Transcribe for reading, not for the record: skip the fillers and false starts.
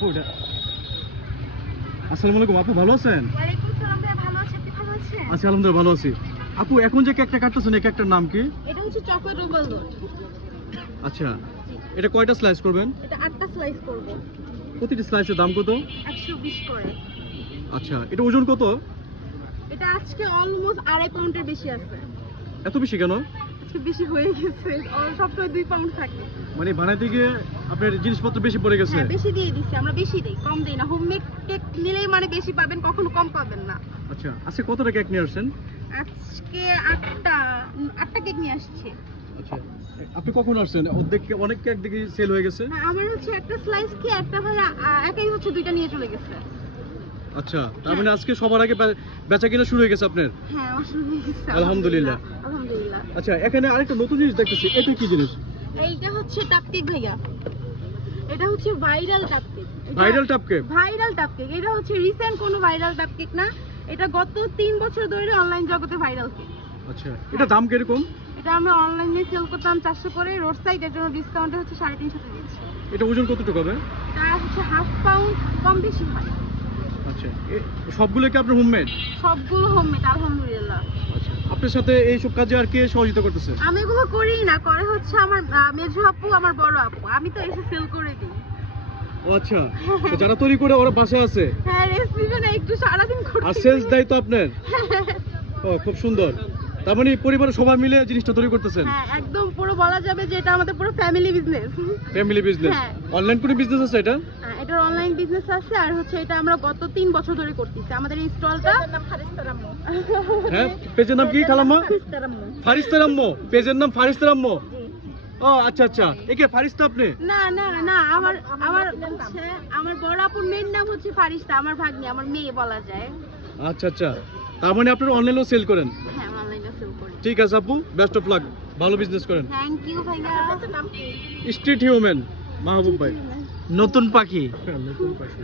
আপু এটা আসসালামু আলাইকুম আপু ভালো আছেন? ওয়ালাইকুম সালাম ভাই, ভালো আছি, আপনি ভালো আছেন? আছি আলহামদুলিল্লাহ ভালো আছি। আপু এখন যে কেকটা কাটতেছেন এই কেকটার নাম কি? এটা হচ্ছে চকোলেট ওভারলোড। আচ্ছা এটা কয়টা স্লাইস করবেন? এটা 8টা স্লাইস করব। প্রতিটি স্লাইসের দাম কত? 120 করে। আচ্ছা এটা ওজন কত? এটা আজকে অলমোস্ট 2.5 পাউন্ডের বেশি আছে। এত বেশি কেন? আজকে বেশি হয়ে গেছে। সবসময় 2 পাউন্ড থাকে। মানে বানাইতে গিয়ে আপনার জিনিসপত্র বেশি পড়ে গেছে? হ্যাঁ বেশি দিয়ে দিছি, আমরা বেশি দেই, কম দেই না। হোমমেড কেক নিলেই মানে বেশি পাবেন, কখনো কম পাবেন না। আচ্ছা আজকে কতটা কেক নিয়ে আসছেন? আজকে 8টা কেক নিয়ে আসছে। আচ্ছা আপনি কখন আসছেন? অর্ধেক অনেক কেক দেখি সেল হয়ে গেছে। হ্যাঁ আমার হচ্ছে একটা স্লাইস কি একটা ভাই একাই হচ্ছে 2টা নিয়ে চলে গেছে। আচ্ছা তার মানে আজকে সবার আগে বেচা কিনা শুরু হয়ে গেছে আপনার? হ্যাঁ আমার শুরু হয়ে গেছে। আলহামদুলিল্লাহ। আলহামদুলিল্লাহ। আচ্ছা এখানে আরেকটা নতুন জিনিস দেখতেছি, এটা কি জিনিস? এইটা হচ্ছে টাপকেক ভাইয়া। এটা হচ্ছে ভাইরাল টাপকেক। ভাইরাল টাপ কেক? ভাইরাল টাপকেক। এটা হচ্ছে রিসেন্ট কোনো ভাইরাল টাপকেক না। এটা গত 3 বছর ধরে অনলাইন জগতে ভাইরাল কেক। আচ্ছা এটা দাম কিরকম? এটা আমরা অনলাইনে সেল করতাম 400 করে, রোড সাইডের জন্য ডিসকাউন্টে হচ্ছে 350 টাকা দিচ্ছি। এটা ওজন কতটুকু হবে? এটা হচ্ছে 1/2 পাউন্ড, কম বেশি হয়। আচ্ছা সবগুলো কি আপনার হোমমেড? সবগুলো হোমমেড আলহামদুলিল্লাহ। আচ্ছা আপনার সাথে এইসব কাজে আর কে সহযোগিতা করতেছে? আমি এগুলো করি না, করে হচ্ছে আমার মেজো আপু, আমার বড় আপু। আমি তো এসে সেল করে দিই। ও আচ্ছা তো যারা তৈরি করে ওরা বাসায় আছে হ্যাঁ রেসিপি না একটু সারাদিন করতে আর সেলস দেয় তো আপনার? ও খুব সুন্দর। তার মানে পরিবারের সবাই মিলে জিনিসটা তৈরি করতেছেন? হ্যাঁ একদম পুরো বলা যাবে যে এটা আমাদের পুরো ফ্যামিলি বিজনেস। Family business? হ্যাঁ। অনলাইন কোনো বিজনেস আছে এটা? এটার অনলাইন বিজনেস আছে, আর হচ্ছে এটা আমরা গত 3 বছর ধরে করতেছি। আমাদের এই স্টলটা নাম ফারিস্তারাম্মু। হ্যাঁ পেজের নাম কি খালাম্মা? ফারিস্তারাম্মু। ফারিস্তারাম্মু? পেজের নাম ফারিস্তারাম্মু? ও আচ্ছা আচ্ছা একে ফারিস্তা আপনি? না না না, আমার আমার হচ্ছে আমার বড় আপুর মেয়ের নাম হচ্ছে ফারিস্তা, আমার ভাগ্নি, আমার মেয়ে বলা যায়। আচ্ছা আচ্ছা তার মানে আপনারা অনলাইনেও সেল করেন? হ্যাঁ অনলাইনে সেল করি। ঠিক আছে আপু বেস্ট অফ লাক, ভালো বিজনেস করেন। থ্যাংক ইউ ভাইয়া। নাম কি? স্ট্রিট হিউম্যান মাহবুব ভাই। নতুন পাখি। নতুন পাখি।